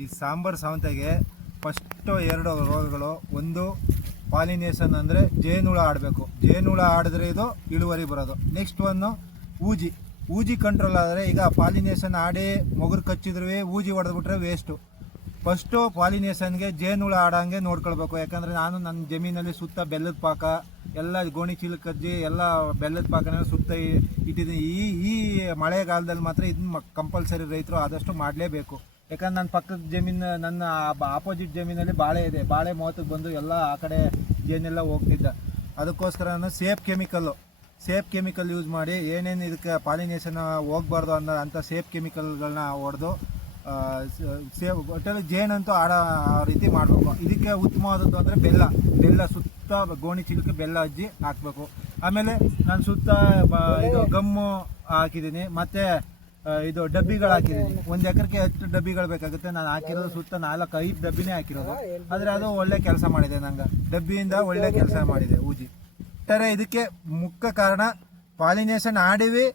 ಈ ಸಾಂಬಾರ್ ಸಾವಂತಿಗೆ ಫಸ್ಟ್ 2 ರೋಗಗಳು. ಒಂದು ಪಾಲಿನೇಷನ್ ಅಂದರೆ ಜೇನುಳ ಆಡಬೇಕು. ಜೇನುಳ ಆಡಿದ್ರೆ ಇದು ಇಳುವರಿ ಬರೋದು. ನೆಕ್ಸ್ಟ್ ಒಂದು ಊಜಿ ಕಂಟ್ರೋಲ್ ಆದರೆ, ಈಗ ಪಾಲಿನೇಷನ್ ಆಡಿ ಮೊಗರು ಕಚ್ಚಿದ್ರೂ ಊಜಿ ಹೊಡೆದ್ಬಿಟ್ರೆ ವೇಸ್ಟು. ಫಸ್ಟು ಪಾಲಿನೇಷನ್ಗೆ ಜೇನುಳ ಆಡಂಗೆ ನೋಡ್ಕೊಳ್ಬೇಕು. ಯಾಕಂದರೆ ನಾನು ನನ್ನ ಜಮೀನಲ್ಲಿ ಸುತ್ತ ಬೆಲ್ಲದ ಪಾಕ ಎಲ್ಲ ಗೋಣಿ ಚೀಲ ಕಜ್ಜಿ ಎಲ್ಲ ಬೆಲ್ಲದ ಪಾಕನ ಸುತ್ತ ಇಟ್ಟಿದ್ದೀನಿ. ಈ ಮಳೆಗಾಲದಲ್ಲಿ ಮಾತ್ರ ಇದನ್ನ ಕಂಪಲ್ಸರಿ ರೈತರು ಆದಷ್ಟು ಮಾಡಲೇಬೇಕು. ಯಾಕಂದ್ರೆ ನನ್ನ ಪಕ್ಕದ ಜಮೀನು, ನನ್ನ ಆಪೋಸಿಟ್ ಜಮೀನಲ್ಲಿ ಬಾಳೆ ಇದೆ. ಬಾಳೆ ಮೋತಕ್ಕೆ ಬಂದು ಎಲ್ಲ ಆ ಕಡೆ ಜೇನೆಲ್ಲ ಹೋಗ್ತಿದ್ದ. ಅದಕ್ಕೋಸ್ಕರ ನಾನು ಸೇಫ್ ಕೆಮಿಕಲ್ ಯೂಸ್ ಮಾಡಿ, ಏನೇನು ಇದಕ್ಕೆ ಪಾಲಿನೇಷನ್ ಹೋಗ್ಬಾರ್ದು ಅಂಥ ಸೇಫ್ ಕೆಮಿಕಲ್ಗಳನ್ನ ಹೊಡೆದು ಒಟ್ಟಲ್ಲಿ ಜೇನಂತೂ ಆಡೋ ರೀತಿ ಮಾಡಬೇಕು. ಇದಕ್ಕೆ ಉತ್ತಮವಾದದ್ದು ಅಂದರೆ ಬೆಲ್ಲ ಸುತ್ತ ಗೋಣಿ ಚೀಲಕ್ಕೆ ಬೆಲ್ಲ ಹಚ್ಚಿ ಹಾಕಬೇಕು. ಆಮೇಲೆ ನಾನು ಸುತ್ತ ಇದು ಗಮ್ಮು ಹಾಕಿದ್ದೀನಿ, ಮತ್ತು ಇದು ಡಬ್ಬಿಗಳು ಹಾಕಿದ್ದೀನಿ. 1 ಎಕರೆಗೆ 10 ಡಬ್ಬಿಗಳು ಬೇಕಾಗುತ್ತೆ. ನಾನು ಹಾಕಿರೋದು ಸುತ್ತ 4-5 ಡಬ್ಬಿನೇ ಹಾಕಿರೋದು. ಆದರೆ ಅದು ಒಳ್ಳೆ ಕೆಲಸ ಮಾಡಿದೆ. ನಂಗೆ ಡಬ್ಬಿಯಿಂದ ಒಳ್ಳೆ ಕೆಲಸ ಮಾಡಿದೆ ಊಜಿ. ಒಟ್ಟಾರೆ ಇದಕ್ಕೆ ಮುಖ್ಯ ಕಾರಣ ಪಾಲಿನೇಷನ್ ಆಡಿವಿ,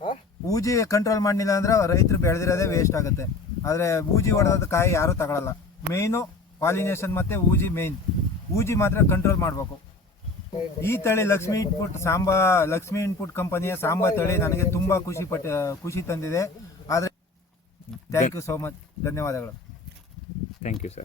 ಊಜಿ ಕಂಟ್ರೋಲ್ ಮಾಡಲಿಲ್ಲ ಅಂದ್ರೆ ರೈತರು ಬೆಳೆದಿರೋದೇ ವೇಸ್ಟ್ ಆಗುತ್ತೆ. ಆದರೆ ಊಜಿ ಹೊಡೆದ ಕಾಯಿ ಯಾರೂ ತಗೊಳ್ಳಲ್ಲ. ಮೇಯ್ನು ಪಾಲಿನೇಷನ್ ಮತ್ತು ಊಜಿ ಮಾತ್ರ ಕಂಟ್ರೋಲ್ ಮಾಡಬೇಕು. ಈ ತಳಿ ಲಕ್ಷ್ಮಿ ಇನ್ಪುಟ್ ಕಂಪನಿಯ ಸಾಂಬಾ ತಳಿ ನನಗೆ ತುಂಬ ಖುಷಿ ತಂದಿದೆ. ಆದರೆ ಥ್ಯಾಂಕ್ ಯು ಸೋ ಮಚ್, ಧನ್ಯವಾದಗಳು. Thank you sir.